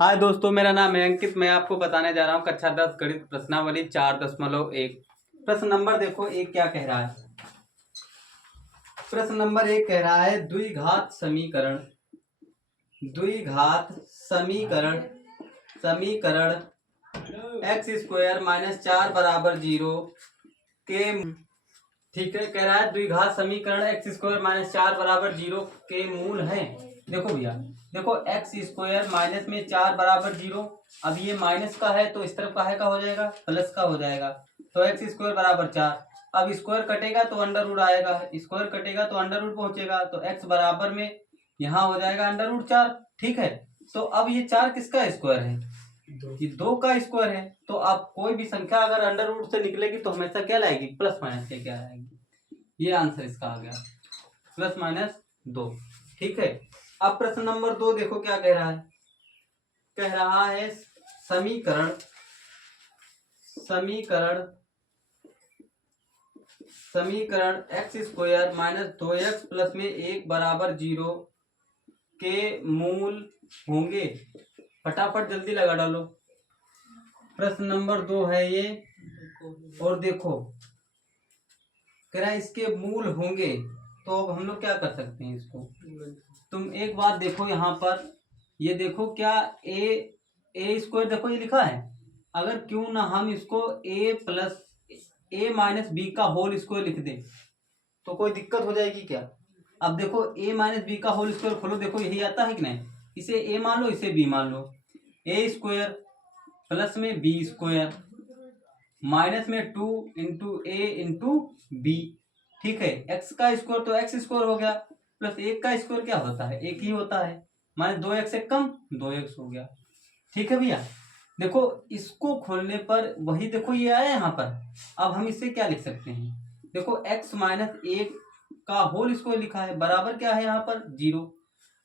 हाय दोस्तों, मेरा नाम है अंकित। मैं आपको बताने जा रहा हूँ कक्षा 10 गणित प्रश्नावली 4.1। प्रश्न नंबर देखो एक क्या कह रहा है। प्रश्न नंबर एक कह रहा है द्विघात समीकरण समीकरण एक्स स्क्वायर माइनस 4 बराबर 0 के, ठीक है, कह रहा है द्विघात समीकरण एक्स स्क्वायर माइनस 4 बराबर 0 के मूल है। देखो भैया, देखो एक्स स्क्वायर माइनस में 4 बराबर 0। अब ये माइनस का है तो इस तरफ का है का हो जाएगा, प्लस का हो जाएगा। तो एक्स स्क्वायर बराबर 4। अब स्क्वायर कटेगा तो अंडर रूट आएगा, स्क्वायर कटेगा तो अंडर रूट पहुंचेगा, तो एक्स बराबर में यहाँ हो जाएगा अंडर रूट 4। ठीक है, तो अब ये 4 किसका स्क्वायर है? ये 2 का स्क्वायर है। तो आप कोई भी संख्या अगर अंडर रूट से निकलेगी तो हमेशा क्या लाएगी? प्लस माइनस के क्या आएगी। ये आंसर इसका आ गया, प्लस माइनस 2। ठीक है, अब प्रश्न नंबर 2 देखो क्या कह रहा है। कह रहा है समीकरण x square minus 2x plus में 1 बराबर 0 के मूल होंगे। फटाफट जल्दी लगा डालो। प्रश्न नंबर 2 है ये, और देखो कह रहा है इसके मूल होंगे। तो अब हम लोग क्या कर सकते हैं इसको? तुम एक बात देखो यहाँ पर, ये देखो क्या ए स्क्वायर देखो ये लिखा है। अगर क्यों ना हम इसको ए प्लस ए माइनस बी का होल स्क्वायर लिख दें तो कोई दिक्कत हो जाएगी क्या? अब देखो ए माइनस बी का होल स्क्वायर खोलो, देखो यही आता है कि नहीं। इसे ए मान लो, इसे बी मान लो। ए स्क्वायर प्लस में बी स्क्वायर माइनस में 2 इंटू ए इंटू बी। ठीक है, एक्स का स्क्वायर तो एक्स स्क्वायर हो गया, प्लस 1 का स्क्वायर क्या होता है? 1 ही होता है। माने 2x से कम 2x हो गया। ठीक है भैया, देखो इसको खोलने पर वही देखो ये आया यहाँ पर। अब हम इससे क्या लिख सकते हैं? देखो x माइनस 1 का होल स्क्वायर लिखा है, बराबर क्या है यहाँ पर? 0।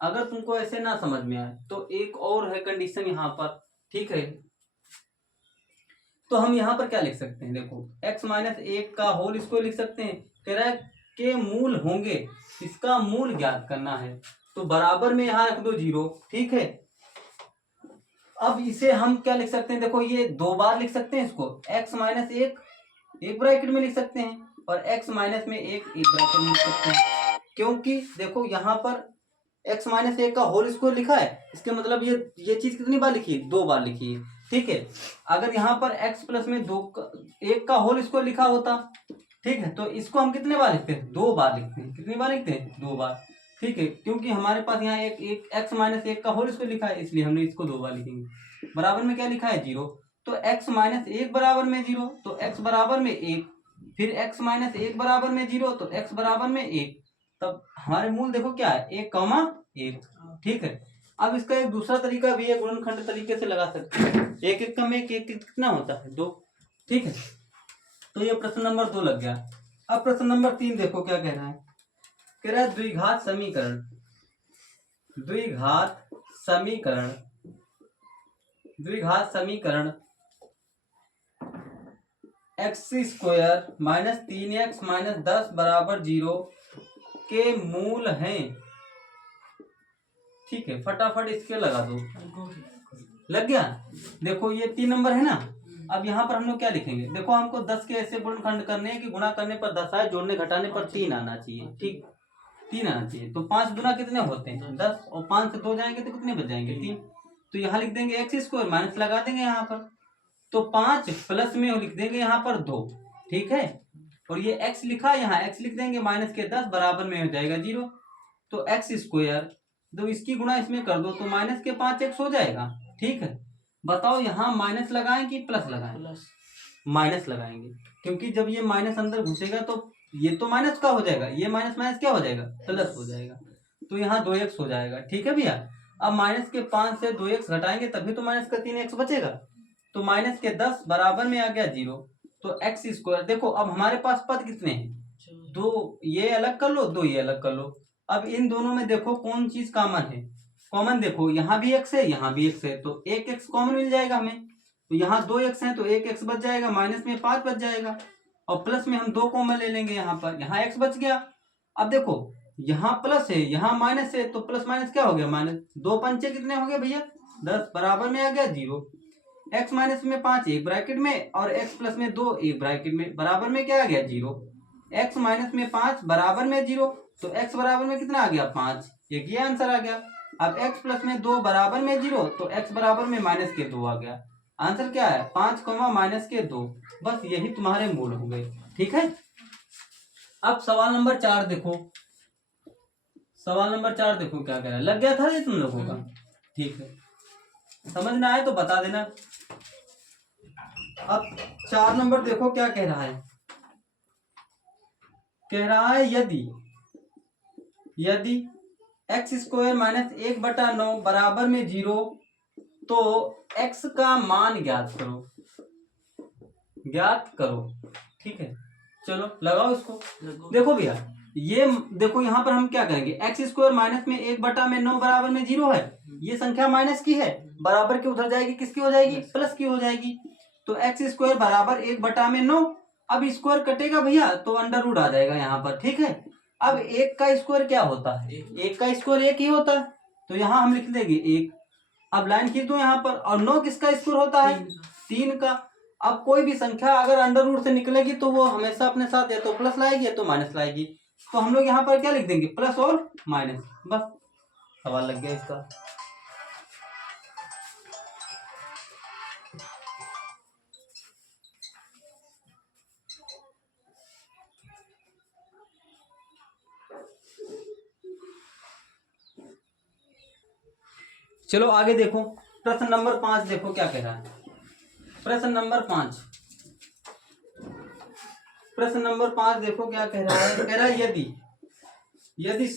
अगर तुमको ऐसे ना समझ में आए तो एक और है कंडीशन यहाँ पर। ठीक है, तो हम यहाँ पर क्या लिख सकते हैं? देखो x माइनस 1 का होल स्क्वायर लिख सकते हैं। कह रहा है के मूल होंगे, इसका मूल ज्ञात करना है। तो बराबर में यहाँ रख दो 0। ठीक है, अब इसे हम क्या लिख सकते हैं? देखो ये 2 बार लिख सकते हैं इसको। x माइनस 1 एक ब्रैकेट में लिख सकते हैं, और x माइनस में 1 एक ब्रैकेट में लिख सकते हैं। क्योंकि देखो यहाँ पर x माइनस 1 का होल स्क्वायर लिखा है, इसके मतलब ये चीज कितनी बार लिखी है? 2 बार लिखी है। ठीक है, अगर यहाँ पर x प्लस में 1 का होल स्क्वायर लिखा होता, ठीक है, तो इसको हम कितने बार लिखते हैं? 2 बार लिखते हैं। कितनी बार लिखते हैं? 2 बार। ठीक है, क्योंकि हमारे पास यहाँ एक x माइनस 1 का होल स्क्वायर लिखा है, इसलिए हमने इसको 2 बार लिखेंगे। बराबर में क्या लिखा है? 0। तो x माइनस 1 बराबर में 0, तो x बराबर में 1। फिर x माइनस 1 बराबर में 0, तो x बराबर में 1। तब हमारे मूल देखो क्या है? 1 कॉमा 1। ठीक है, अब इसका एक दूसरा तरीका भी है, गुणनखंड तरीके से लगा सकते हैं। 1 1 कम 1 1 कितना होता है? 2। ठीक है, तो ये प्रश्न नंबर 2 लग गया। अब प्रश्न नंबर 3 देखो क्या कह रहा है। कह रहा है द्विघात समीकरण x square minus 3x minus 10 बराबर 0 के मूल हैं। ठीक है, फटाफट इसके लगा दो। लग गया? देखो ये 3 नंबर है ना। अब यहाँ पर हम लोग क्या लिखेंगे? देखो हमको 10 के ऐसे गुणनखंड करने हैं कि गुणा करने पर 10 आए, जोड़ने घटाने पर 3 आना चाहिए। ठीक, 3 आना चाहिए। तो 5 गुना कितने होते हैं? 10, और 5 से 2 जाएंगे तो कितने बच जाएंगे? 3। तो यहाँ लिख देंगे एक्स स्क्वायर, माइनस लगा देंगे यहाँ पर, तो 5 प्लस में लिख देंगे यहाँ पर 2। ठीक है, और ये x लिखा है, यहाँ x लिख देंगे, माइनस के 10 बराबर में हो जाएगा 0। तो एक्स स्क्वायर, तो इसकी गुणा इसमें कर दो तो माइनस के 5x हो जाएगा। ठीक है, बताओ यहाँ माइनस लगाएं कि प्लस लगाएं? माइनस लगाएंगे, क्योंकि जब ये माइनस अंदर घुसेगा तो ये तो माइनस का हो जाएगा, ये माइनस माइनस क्या हो जाएगा? प्लस हो जाएगा। तो यहाँ 2x हो जाएगा। ठीक है भैया, अब माइनस के 5 से 2x घटाएंगे तभी तो माइनस का 3x बचेगा। तो माइनस के 10 बराबर में आ गया 0। तो एक्स स्क्वायर, देखो अब हमारे पास पद कितने हैं? 2, ये अलग कर लो, 2 ये अलग कर लो। अब इन दोनों में देखो कौन चीज कॉमन है? कॉमन देखो, यहाँ भी x है, यहाँ भी x है, तो 1x कॉमन मिल जाएगा हमें। तो यहाँ 2x है तो 1x बच जाएगा, माइनस में 5 बच जाएगा, और प्लस में हम 2 कॉमन ले लेंगे यहाँ पर, यहाँ x बच गया। अब देखो यहाँ प्लस है, यहाँ माइनस है, तो प्लस माइनस क्या हो गया? माइनस। 2 पंचे कितने हो गए भैया? 10 बराबर में आ गया 0। x माइनस में 5 एक ब्रैकेट में और x प्लस में 2 एक ब्रैकेट में, बराबर में क्या आ गया 0। x माइनस में 5 बराबर में 0, तो x बराबर में कितना आ गया 5, एक ये आंसर आ गया। अब x प्लस में 2 बराबर में 0, तो x बराबर में माइनस के 2 आ गया। आंसर क्या है 5 माइनस के 2। बस यही तुम्हारे मूल हो गए। ठीक है, अब सवाल नंबर 4 देखो। सवाल नंबर 4 देखो क्या कह रहा है, लग गया था ये तुम लोगों का? ठीक है, समझ में आए तो बता देना। अब 4 नंबर देखो क्या कह रहा है। कह रहा है यदि एक्स स्क्वायर माइनस 1/9 बराबर में 0, तो x का मान ज्ञात करो। ठीक है, चलो लगाओ इसको। देखो भैया, ये देखो यहाँ पर हम क्या करेंगे, एक्स स्क्वायर माइनस में 1/9 बराबर में 0 है। ये संख्या माइनस की है, बराबर के उधर जाएगी, किसकी हो जाएगी, प्लस की हो जाएगी। तो एक्स स्क्वायर बराबर 1/9। अब स्क्वायर कटेगा भैया तो अंडर रूट आ जाएगा यहाँ पर। ठीक है, अब 1 का स्क्वायर क्या होता है, 1 का स्क्वायर 1 ही होता है, तो यहाँ हम लिख देंगे 1। अब लाइन खींच दो यहाँ पर, और 9 किसका स्क्वायर होता है, 3 का। अब कोई भी संख्या अगर अंडर रूट से निकलेगी तो वो हमेशा अपने साथ या तो प्लस लाएगी या तो माइनस लाएगी। तो हम लोग यहाँ पर क्या लिख देंगे, प्लस और माइनस। बस सवाल लग गया इसका। चलो आगे देखो, प्रश्न नंबर 5 देखो क्या कह रहा है। प्रश्न नंबर 5 देखो क्या कह रहा है। कह रहा है यदि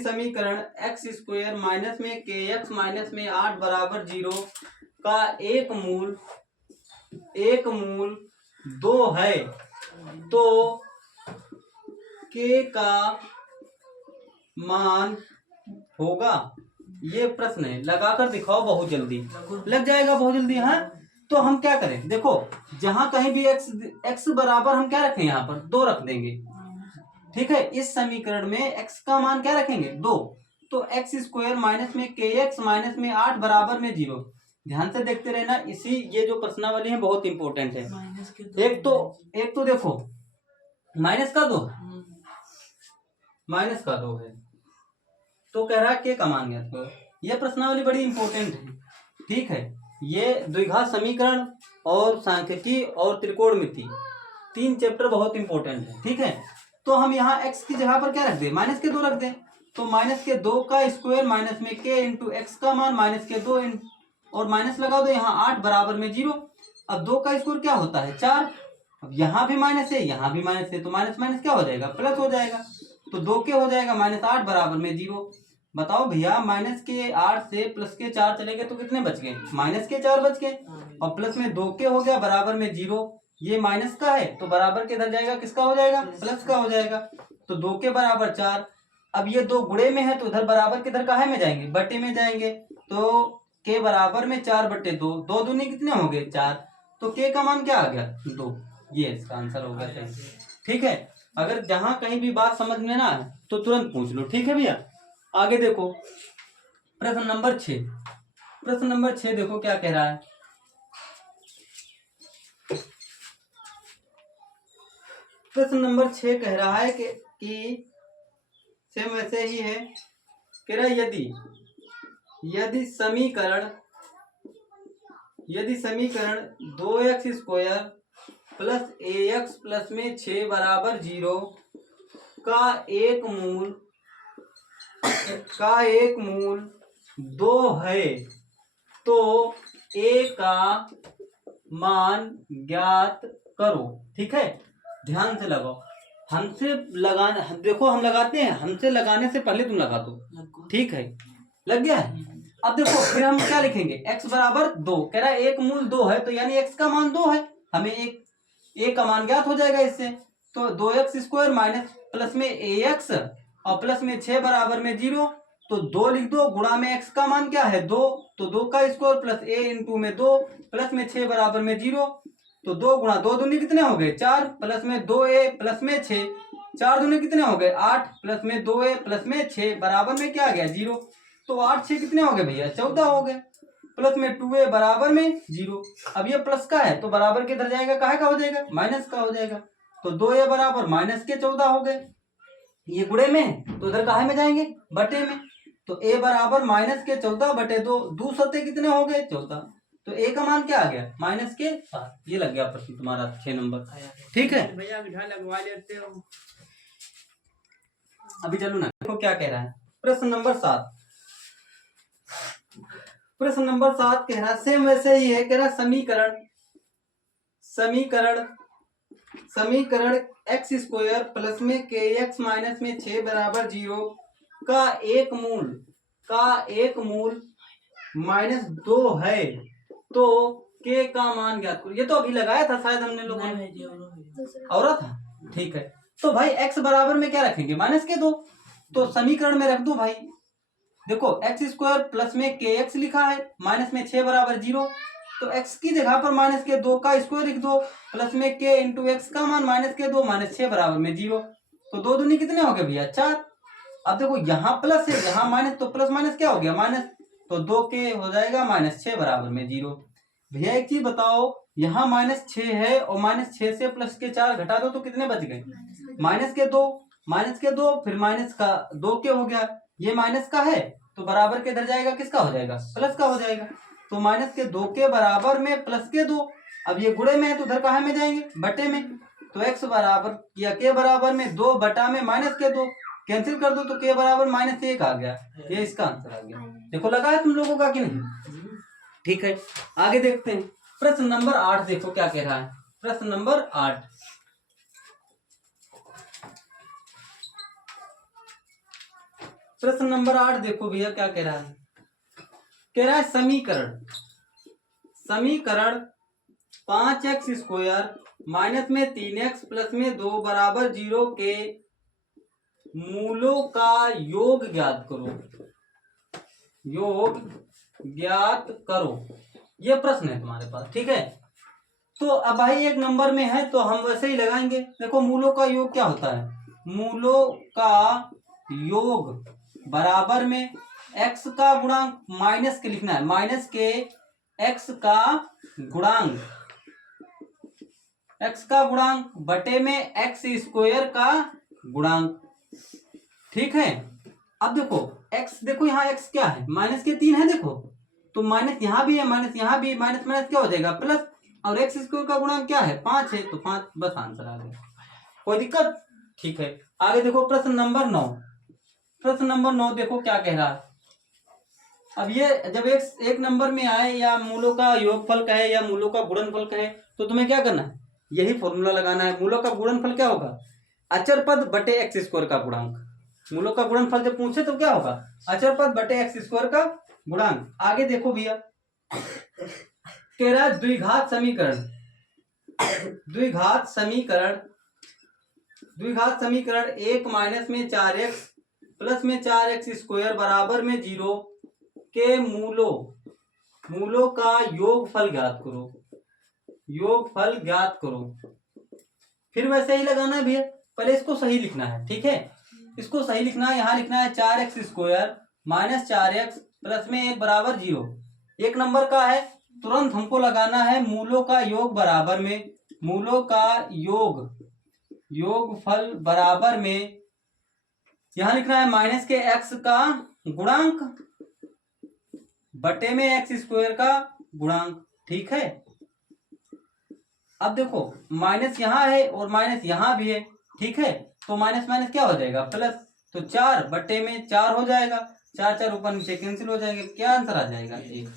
समीकरण एक्स स्क्वायर माइनस में के एक्स माइनस में 8 बराबर 0 का एक मूल 2 है, तो के का मान होगा। ये प्रश्न है, लगाकर दिखाओ बहुत जल्दी। लग जाएगा बहुत जल्दी। हाँ, तो हम क्या करें, देखो जहां कहीं भी x बराबर हम क्या रखें, यहाँ पर 2 रख देंगे। ठीक है, इस समीकरण में x का मान क्या रखेंगे 2, तो एक्स स्क्वायर माइनस में के एक्स माइनस में 8 बराबर में 0। ध्यान से देखते रहना, ये जो प्रश्नावली है बहुत इंपॉर्टेंट है। एक तो देखो माइनस का 2 है, तो कह रहा है के का मान ज्ञात करो। यह प्रश्नावली बड़ी इंपॉर्टेंट है। ठीक है, ये द्विघात समीकरण और सांख्यिकी और त्रिकोणमिति 3 चैप्टर बहुत इंपॉर्टेंट है। ठीक है, तो हम यहाँ x की जगह पर क्या रख दे, माइनस के 2 रख दे। तो माइनस के 2 का स्क्वायर माइनस में के इंटू एक्स का मान माइनस के 2 और माइनस लगा दो यहाँ 8 बराबर में 0। अब 2 का स्क्वायर क्या होता है 4। अब यहाँ भी माइनस है, यहाँ भी माइनस है, तो माइनस माइनस क्या हो जाएगा, प्लस हो जाएगा। तो 2 के हो जाएगा -8 बराबर में 0। बताओ भैया, माइनस के 8 से प्लस के 4 चले गए तो कितने बच गए, माइनस के 4 बच गए। और प्लस में 2 के हो गया बराबर में 0। ये माइनस का है तो बराबर के इधर जाएगा, किसका हो जाएगा, प्लस का हो जाएगा। तो 2 के बराबर 4। अब ये 2 गुणे में है तो उधर बराबर के इधर काहे में जाएंगे, बट्टे में जाएंगे। तो के बराबर में 4/2, 2 दूनी कितने हो गए 4। तो के का मान क्या आ गया 2। ये इसका आंसर हो गया। ठीक है, अगर जहां कहीं भी बात समझ में ना आए तो तुरंत पूछ लो। ठीक है भैया, आगे देखो प्रश्न नंबर 6 देखो क्या कह रहा है। प्रश्न नंबर 6 कह रहा है कि सेम वैसे ही है। कह रहा है यदि समीकरण 2x square plus ax plus में 6 बराबर 0 का एक मूल 2 है, तो a का मान ज्ञात करो। ठीक है, ध्यान से लगाओ। देखो हम लगाते हैं, हमसे लगाने से पहले तुम लगा दो। ठीक है, लग गया है। अब देखो फिर हम क्या लिखेंगे, x बराबर 2। कह रहा है एक मूल 2 है, तो यानी x का मान 2 है, हमें a का मान ज्ञात हो जाएगा इससे। तो 2x स्क्वायर माइनस प्लस में ax और प्लस में 6 बराबर में 0। तो 2 लिख दो, गुणा में x का मान क्या है 2, तो 2 का स्क्वायर प्लस a इंटू में 2 प्लस में 6 बराबर में 0। तो 2 गुणा 2 दूनी कितने हो गए 4 प्लस में 2a प्लस में 6, 4 दूनी कितने हो गए 8 प्लस में 2a प्लस में 6 बराबर में क्या आ गया 0। तो 8 6 कितने हो गए भैया 14 हो गए, प्लस में 2a बराबर में 0। अब ये प्लस का है तो बराबर के इधर जाएगा, काहे का हो जाएगा माइनस का हो जाएगा, तो 2a बराबर माइनस के 14 हो गए। ये गुणे में तो उधर काहे में जाएंगे बटे में, तो a बराबर माइनस के 14 बटे 2, 2 सत्ते कितने हो गए 14, तो a का मान क्या आ गया माइनस के 7। ये लग गया प्रश्न तुम्हारा 6 नंबर। ठीक है भैया लगवा लेते हो। अभी चलो ना, देखो क्या कह रहा है प्रश्न नंबर 7। प्रश्न नंबर 7 कह रहा है सेम वैसे ही है, कह रहा समीकरण एक्स स्क्वायर प्लस में के एक्स माइनस में 6 बराबर 0 का एक मूल -2 है, तो के का मान ज्ञात करो। ये तो अभी लगाया था शायद हमने लोगों ने, और था। ठीक है, तो भाई x बराबर में क्या रखेंगे -2, तो समीकरण में रख दो भाई। देखो एक्स स्क्वायर प्लस में के एक्स लिखा है, माइनस में 6 बराबर 0, तो x की जगह पर -2 का स्क्वायर लिख दो, प्लस में k इंटू एक्स का मान -2 -6 बराबर में 0, तो 2 दूनी कितने हो गए भैया 4। अब देखो यहाँ प्लस है यहाँ माइनस, तो प्लस माइनस क्या हो गया माइनस, तो 2k हो जाएगा -6 बराबर में 0। भैया एक चीज बताओ, यहाँ -6 है और -6 से प्लस के 4 घटा दो तो कितने बच गए -2 फिर माइनस का 2k हो गया, ये माइनस का है तो बराबर के इधर जाएगा किसका हो जाएगा प्लस का हो जाएगा, तो -2 के बराबर में +2। अब ये गुणे में है तो उधर कहाँ में जाएंगे बटे में, तो x बराबर या k बराबर में 2 बटा में -2 कैंसिल कर दो तो k बराबर -1 आ गया। ये इसका आंसर आ गया। देखो लगा है तुम लोगों का कि नहीं। ठीक है आगे देखते हैं प्रश्न नंबर 8। देखो क्या कह रहा है प्रश्न नंबर 8। प्रश्न नंबर 8 देखो भैया क्या कह रहा है, कह रहा है समीकरण 5x स्क्वायर माइनस में 3x प्लस में 2 बराबर 0 के मूलों का योग ज्ञात करो। ये प्रश्न है तुम्हारे पास। ठीक है, तो अब भाई एक नंबर में है तो हम वैसे ही लगाएंगे। देखो मूलों का योग क्या होता है, मूलों का योग बराबर में x का गुणांक माइनस के लिखना है, माइनस के x का गुणांक बटे में x स्क्वायर का गुणांक। ठीक है, अब देखो x, देखो यहाँ x क्या है -3 है, देखो तो माइनस यहाँ भी है माइनस यहाँ भी, माइनस माइनस क्या हो जाएगा प्लस, और x स्क्वायर का गुणांक क्या है 5 है, तो 5 बस आंसर आ गया, कोई दिक्कत। ठीक है आगे देखो प्रश्न नंबर 9। प्रश्न नंबर 9 देखो क्या कह रहा है। अब ये जब एक नंबर में आए या मूलों का योगफल कहे या मूलों का गुणनफल कहे तो तुम्हें क्या करना है, यही फॉर्मूला लगाना है। मूलों का गुणनफल क्या होगा, अचर पद बटे एक्स स्क्वायर का गुणांक। मूलों का गुणनफल जब पूछे तो क्या होगा, अचर पद बटे एक्स स्क्वायर का गुणांक। आगे देखो भैया कह रहा है द्विघात समीकरण 1 माइनस में 4x प्लस में 4x स्क्वायर बराबर में 0 के मूलों का योगफल ज्ञात करो। फिर वैसे ही लगाना है भैया, पहले इसको सही लिखना है। ठीक है, इसको सही लिखना है, यहाँ लिखना है 4x square minus 4x plus में 1 बराबर 0। एक नंबर का है, तुरंत हमको लगाना है मूलों का योग बराबर में, मूलों का योगफल बराबर में, यहाँ लिखना है माइनस के x का गुणांक बटे में एक्स स्क्वायर का गुणांक। ठीक है, अब देखो माइनस यहाँ है और माइनस यहाँ भी है। ठीक है, तो माइनस माइनस क्या हो जाएगा प्लस, तो 4 बटे में 4 हो जाएगा, 4 4 ऊपर नीचे कैंसिल हो जाएंगे, क्या आंसर आ जाएगा 1।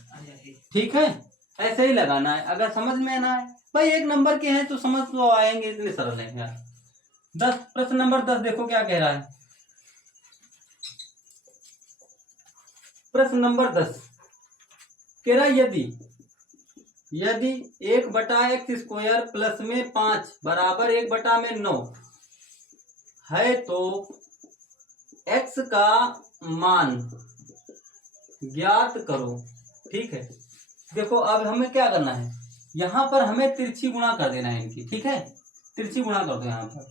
ठीक है, ऐसे ही लगाना है। अगर समझ में ना आए भाई, एक नंबर के हैं तो समझ तो आएंगे, इतने सरल है यार। 10 प्रश्न नंबर 10 देखो क्या कह रहा है। प्रश्न नंबर 10 कह रहा है यदि 1 बटा एक्स स्क्वायर प्लस में 5 बराबर 1 बटा में 9 है तो x का मान ज्ञात करो। ठीक है, देखो अब हमें क्या करना है, यहाँ पर हमें तिरछी गुणा कर देना है इनकी। ठीक है, तिरछी गुणा कर दो यहाँ पर,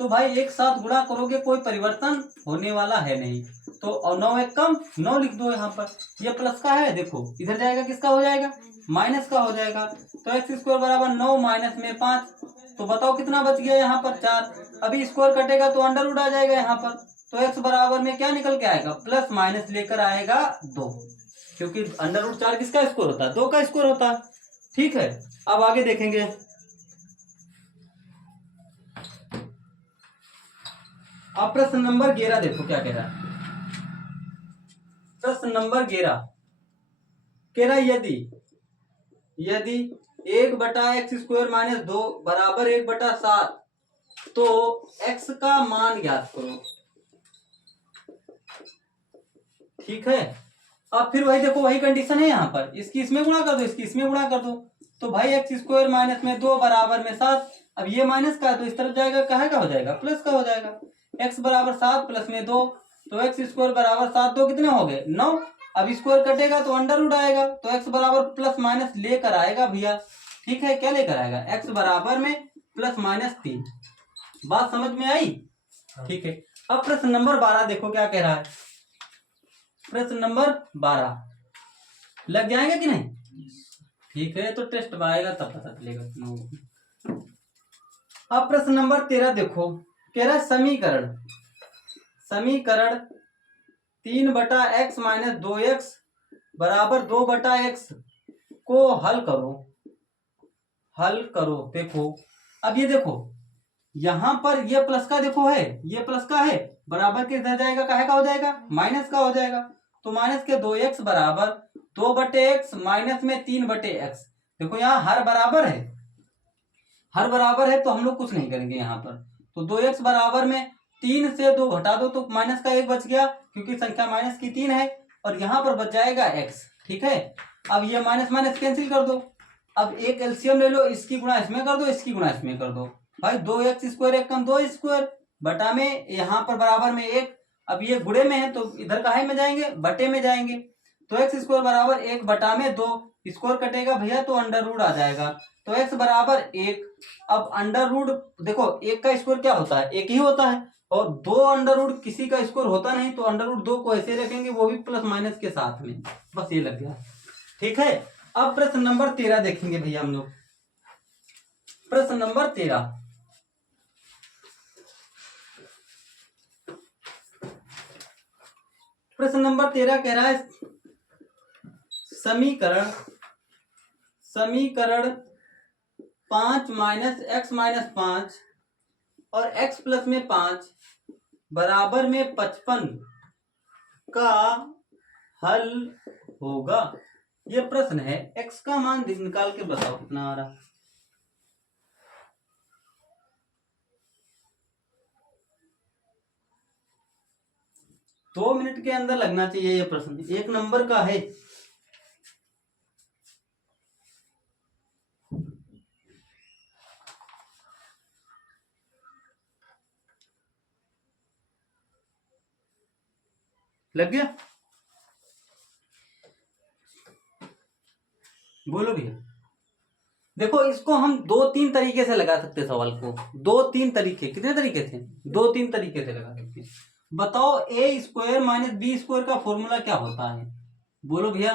तो भाई एक साथ गुणा करोगे कोई परिवर्तन होने वाला है नहीं। तो और 9 एक कम 9 लिख दो यहाँ पर। ये प्लस का है, देखो इधर जाएगा किसका हो जाएगा, माइनस का हो जाएगा। तो एक्स स्क्वायर बराबर 9 माइनस में 5, तो बताओ कितना बच गया यहाँ पर 4। अभी स्क्वायर कटेगा तो अंडर रूट आ जाएगा यहाँ पर। तो एक्स बराबर में क्या निकल के आएगा, प्लस माइनस लेकर आएगा 2, क्योंकि अंडर रूट 4 किसका स्क्वायर होता है, 2 का स्क्वायर होता है। ठीक है, अब आगे देखेंगे। अब प्रश्न नंबर 11 देखो क्या कह रहा है। प्रश्न नंबर 11 कह रहा है यदि 1/x² - 2 बराबर 1/7, तो x का मान ज्ञात करो। ठीक है, अब फिर वही देखो, वही कंडीशन है यहाँ पर, इसकी इसमें गुणा कर दो, इसकी इसमें गुणा कर दो। तो भाई x² - में 2 बराबर में 7। अब ये माइनस का है तो इस तरफ जाएगा, कहाँ का हो जाएगा, प्लस का हो जाएगा। x बराबर 7 प्लस में 2, तो x² बराबर 7, 2 कितने हो गए 9। अब स्क्वायर कटेगा तो अंडर रूट आएगा, तो x बराबर प्लस माइनस लेकर आएगा भैया। ठीक है, क्या लेकर आएगा, x बराबर में प्लस माइनस 3। बात समझ में आई। ठीक है, अब प्रश्न नंबर 12 देखो क्या कह रहा है। प्रश्न नंबर 12 लग जाएंगे कि नहीं। ठीक है, तो टेस्ट में आएगा तब पता चलेगा। अब प्रश्न नंबर 13 देखो, कह रहा है समीकरण 3/x - 2x बराबर 2/x को हल करो। देखो अब ये देखो, यहां पर ये प्लस का देखो है, ये प्लस का है, बराबर के इधर जाएगा, काहे का हो जाएगा, माइनस का हो जाएगा। तो माइनस के 2x बराबर 2/x माइनस में 3/x। देखो यहाँ हर बराबर है तो हम लोग कुछ नहीं करेंगे यहाँ पर। तो 2x बराबर में 3 से 2 घटा दो तो माइनस का 1 बच गया, क्योंकि संख्या माइनस की 3 है, और यहाँ पर बच जाएगा x। ठीक है, अब ये माइनस माइनस कैंसिल कर दो। अब एक एलसीएम ले लो, इसकी गुणा इसमें कर दो, इसकी गुणा इसमें कर दो। भाई 2x² एक कम 2 स्क्वायर बटा में यहाँ पर बराबर में 1। अब ये गुणे में है तो इधर काहे में जाएंगे, बटे में जाएंगे। तो x² बराबर 1 बटा में 2, स्क्वायर कटेगा भैया तो अंडर रूट आ जाएगा। तो x बराबर 1। अब अंडर रूट देखो, 1 का स्क्वायर क्या होता है, 1 ही होता है, और 2 अंडर रूट किसी का स्क्वायर होता नहीं, तो अंडर रूट 2 को ऐसे रखेंगे, वो भी प्लस माइनस के साथ में। बस ये लग गया। ठीक है, अब प्रश्न नंबर 13 देखेंगे भैया हम लोग। प्रश्न नंबर 13 कह रहा है समीकरण 5 - x - 5 और x प्लस में 5 बराबर में 55 का हल होगा। ये प्रश्न है, x का मान निकाल के बताओ कितना आ रहा। दो मिनट के अंदर लगना चाहिए। ये प्रश्न 1 नंबर का है। लग गया, बोलो भैया। देखो इसको हम 2-3 तरीके से लगा सकते सवाल को। 2-3 तरीके, कितने तरीके थे, 2-3 तरीके से लगा सकते। बताओ a² - b² का फॉर्मूला क्या होता है, बोलो भैया।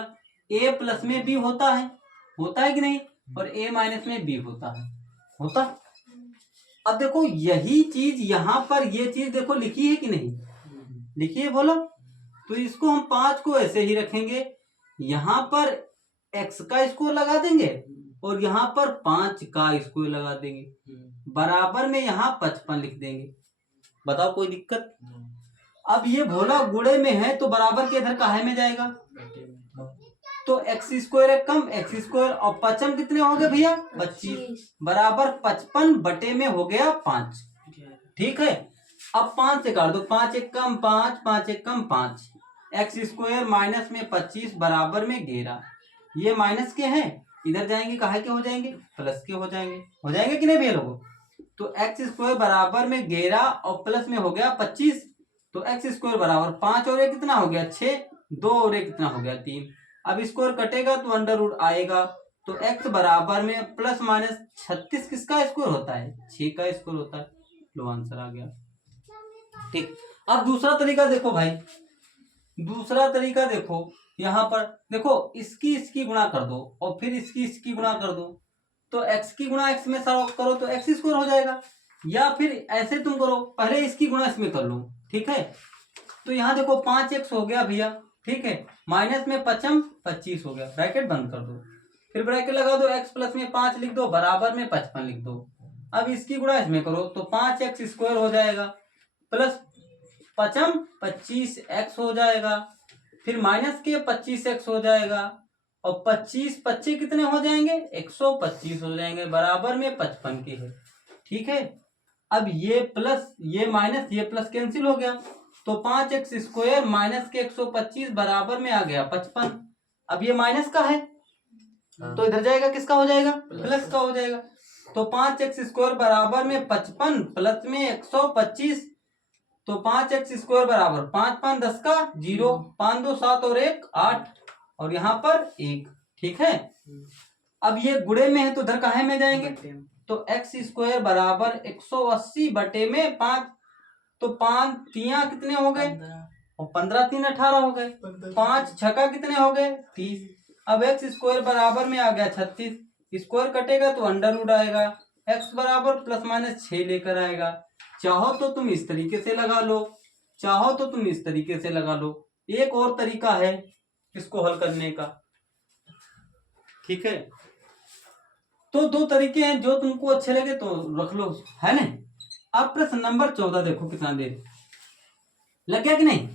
a प्लस में b होता है कि नहीं, और a माइनस में b होता। अब देखो यही चीज यहाँ पर, ये चीज देखो लिखी है कि नहीं लिखी है, बोलो। तो इसको हम 5 को ऐसे ही रखेंगे, यहाँ पर x का स्क्वायर लगा देंगे और यहाँ पर 5 का स्क्वायर लगा देंगे, बराबर में यहाँ 55 लिख देंगे। बताओ कोई दिक्कत। अब ये भोला गुणे में है तो बराबर के इधर काहे में जाएगा, तो x² है कम x², और 55 कितने हो गए भैया 25, बराबर 55 बटे में हो गया 5। ठीक है, अब 5 से काट दो, 5 एक कम 5, 5 एक कम 5, x² माइनस में 25 बराबर में 11। ये माइनस के हैं, इधर जाएंगे काहे के हो जाएंगे, प्लस के हो जाएंगे कि नहीं भैया लोगों। तो x² बराबर में 11 और प्लस में हो गया 25, तो x² बराबर 5 और 1 कितना हो गया 6, 2 और 1 कितना हो गया 3। अब स्क्वायर कटेगा तो अंडर रूट आएगा, तो x बराबर में प्लस माइनस 36 किसका स्क्वायर होता है, 6 का स्क्वायर होता है। लो आंसर आ गया। ठीक, अब दूसरा तरीका देखो भाई, दूसरा तरीका देखो, यहाँ पर देखो इसकी गुणा कर दो और फिर इसकी गुणा कर दो, तो x की गुणा x में करो तो x स्क्वायर हो जाएगा। या फिर ऐसे तुम करो, पहले इसकी गुणा इसमें कर लो, ठीक है। तो यहाँ देखो 5x हो गया भैया, ठीक है, माइनस में 5m 25 हो गया, ब्रैकेट बंद कर दो, फिर ब्रैकेट लगा दो, x प्लस में 5 लिख दो, बराबर में 55 लिख दो। अब इसकी गुणा इसमें करो तो 5x स्क्वायर हो जाएगा, प्लस 5m 25x हो जाएगा, फिर माइनस के 25x हो जाएगा, और 25 25 कितने हो जाएंगे, 125 हो जाएंगे, बराबर में 55 के है, ठीक है। अब ये प्लस ये माइनस ये प्लस कैंसिल हो गया, तो 5x स्क्वायर माइनस के 125 बराबर में आ गया 55। अब ये माइनस का है तो इधर जाएगा, किसका हो जाएगा, प्लस का हो जाएगा। तो 5x स्क्वायर बराबर में 55 प्लस में 125, तो 5x स्क्वायर बराबर 5 5 10 का 0, 5 2 7 और 1 8, और यहाँ पर 1, ठीक है। अब ये गुणे में है तो इधर काहे में जाएंगे, तो x स्क्वायर बराबर 180 बटे में 5, तो 5 तिया कितने हो गए, और 15 3 18 हो गए, 5 छक्का कितने हो गए 30। अब x स्क्वायर बराबर में आ गया 36, स्क्वायर कटेगा तो अंडर रूट आएगा, x बराबर प्लस माइनस 6 लेकर आएगा। चाहो तो तुम इस तरीके से लगा लो, चाहो तो तुम इस तरीके से लगा लो, एक और तरीका है इसको हल करने का, ठीक है। तो दो तरीके हैं, जो तुमको अच्छे लगे तो रख लो, है ना। अब प्रश्न नंबर 14 देखो कितना देर लग गया कि नहीं,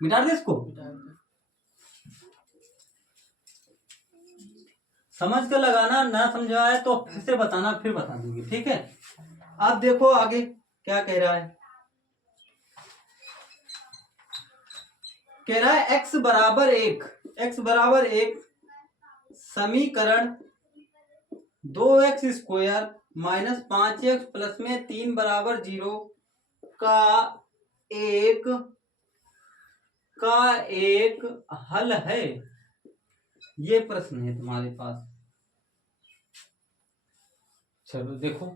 मिटा दे इसको, समझ कर लगाना, ना समझा है तो फिर से बताना, फिर बता दूंगी, ठीक है। अब देखो आगे क्या कह रहा है, कह रहा है x बराबर 1 समीकरण 2x square minus 5x plus में 3 बराबर 0 का एक हल है। ये प्रश्न है तुम्हारे पास। चलो देखो,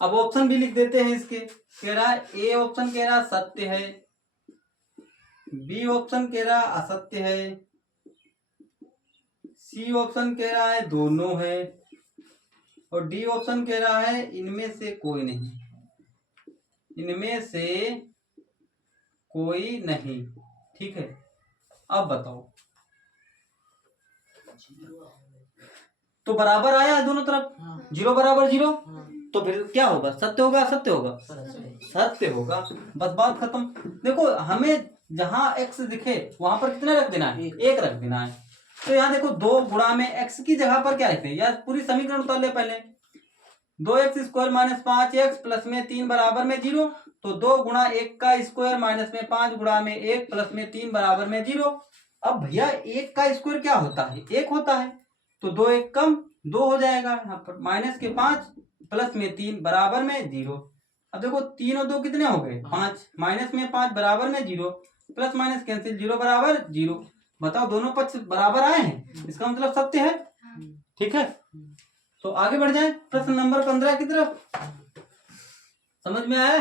अब ऑप्शन भी लिख देते हैं इसके। कह रहा है ए ऑप्शन कह रहा सत्य है, बी ऑप्शन कह रहा असत्य है, सी ऑप्शन कह रहा है दोनों है, और डी ऑप्शन कह रहा है इनमें से कोई नहीं, इनमें से कोई नहीं, ठीक है। अब बताओ, तो बराबर आया दोनों तरफ, 0 बराबर 0, तो फिर क्या होगा, सत्य होगा, सत्य होगा, सत्य होगा, बस बात खत्म। देखो हमें जहां x दिखे वहां पर कितना रख देना है, 1 रख देना है। तो यहाँ देखो 2 गुणा में x की जगह पर क्या रखते हैं, या पूरी समीकरण उतार ले पहले, 2x square minus 5x plus में 3 बराबर में 0, तो 2 गुणा 1 का स्क्वायर माइनस में 5 गुणा में 1 प्लस में 3 बराबर में 0। अब भैया 1 का स्क्वायर क्या होता है, 1 होता है, तो 2 1 कम 2 हो जाएगा, यहाँ पर माइनस के 5 प्लस में 3 बराबर में 0। अब देखो 3 और 2 कितने हो गए 5, माइनस में 5 बराबर में 0, प्लस माइनस कैंसिल, 0 बराबर 0। बताओ दोनों पक्ष बराबर आए हैं, इसका मतलब सत्य है, ठीक है। तो आगे बढ़ जाए प्रश्न नंबर 15 की तरफ। समझ में आया,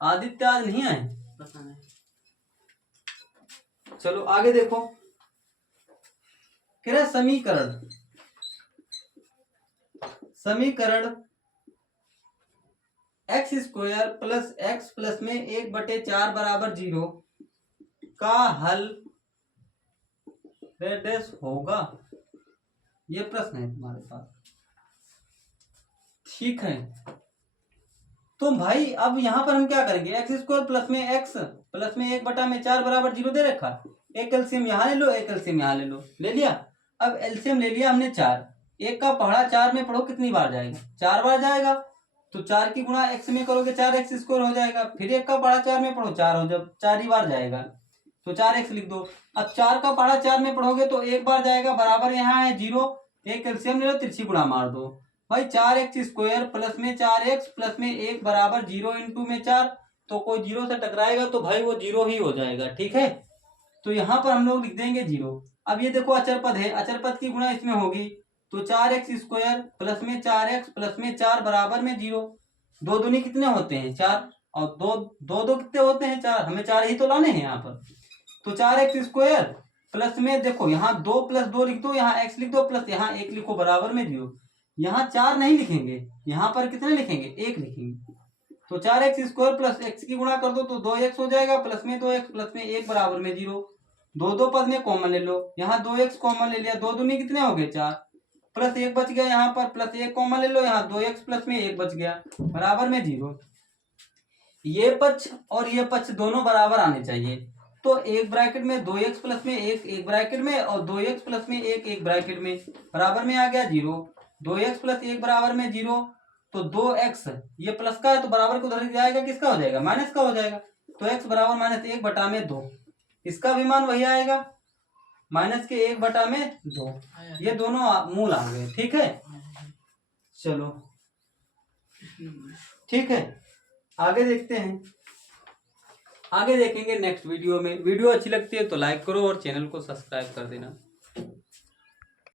आदित्य आज नहीं आए, चलो आगे देखो। कह रहा समीकरण x square plus x plus में 1/4 बराबर 0 का हल डैश होगा। ये प्रश्न है तुम्हारे पास, ठीक है। तो भाई अब यहाँ पर हम क्या करेंगे, x स्क्वायर प्लस में x प्लस में 1/4 बराबर 0 दे रखा, एक एलसीएम यहाँ ले लो, एक एलसीएम यहाँ ले लो, ले लिया। अब एलसीएम ले लिया हमने 4, 1 का पहाड़ा 4 में पढ़ो कितनी बार जाएगा, 4 बार जाएगा, तो 4 की गुणा x में करोगे 4x स्क्वायर हो जाएगा, फिर 1 का पहाड़ा 4 में पढ़ो 4 हो, जब 4 ही बार जाएगा तो 4x लिख दो। अब 4 का पहाड़ा 4 में पढ़ोगे तो 1 बार जाएगा, बराबर यहाँ है 0, एक एलसीएम ले लो, तिरछी गुणा मार दो भाई, 4x स्क्वायर प्लस में 4x प्लस में 1 बराबर 0 इंटू में 4, तो कोई 0 से टकराएगा तो भाई वो 0 ही हो जाएगा, ठीक है। तो यहाँ पर हम लोग लिख देंगे 0। अब ये देखो अचर पद है, अचर पद की गुणा इसमें होगी, तो 4x स्क्वायर प्लस में 4x प्लस में 4 बराबर में 0, दो दूनी कितने होते हैं 4 और दो दो दो कितने होते हैं 4, हमें 4 ही तो लाने हैं यहाँ पर। तो 4x² प्लस में देखो यहाँ 2 + 2 लिख दो, यहाँ x लिख दो, प्लस यहाँ 1 लिखो बराबर में 0। यहाँ 4 नहीं लिखेंगे, यहाँ पर कितने लिखेंगे 1 लिखेंगे। तो 4x² प्लस x की गुणा कर दो तो 2x हो जाएगा, प्लस में 2x प्लस में 1 बराबर में 0। दो दो पद में कॉमन ले लो, यहाँ 2x कॉमन ले लिया, दो दूनी कितने हो गए 4, प्लस 1 बच गया, यहाँ पर प्लस 1 कॉमन ले लो, यहाँ 2x प्लस में 1 बच गया बराबर में 0। ये पक्ष और ये पक्ष दोनों बराबर आने चाहिए। तो एक ब्रैकेट में 2x प्लस में 1 एक ब्रैकेट में, और 2x प्लस में 1 एक ब्रैकेट में, बराबर में आ गया 0। 2x प्लस 1 बराबर में 0। तो 2x ये प्लस का है तो बराबर को उधर जाएगा, किसका हो जाएगा माइनस का हो जाएगा। तो x बराबर -1/2, इसका भी मान वही आएगा -1/2। ये दोनों मूल आ गए, ठीक है। चलो ठीक है, आगे देखते हैं, आगे देखेंगे नेक्स्ट वीडियो में। वीडियो अच्छी लगती है तो लाइक करो और चैनल को सब्सक्राइब कर देना।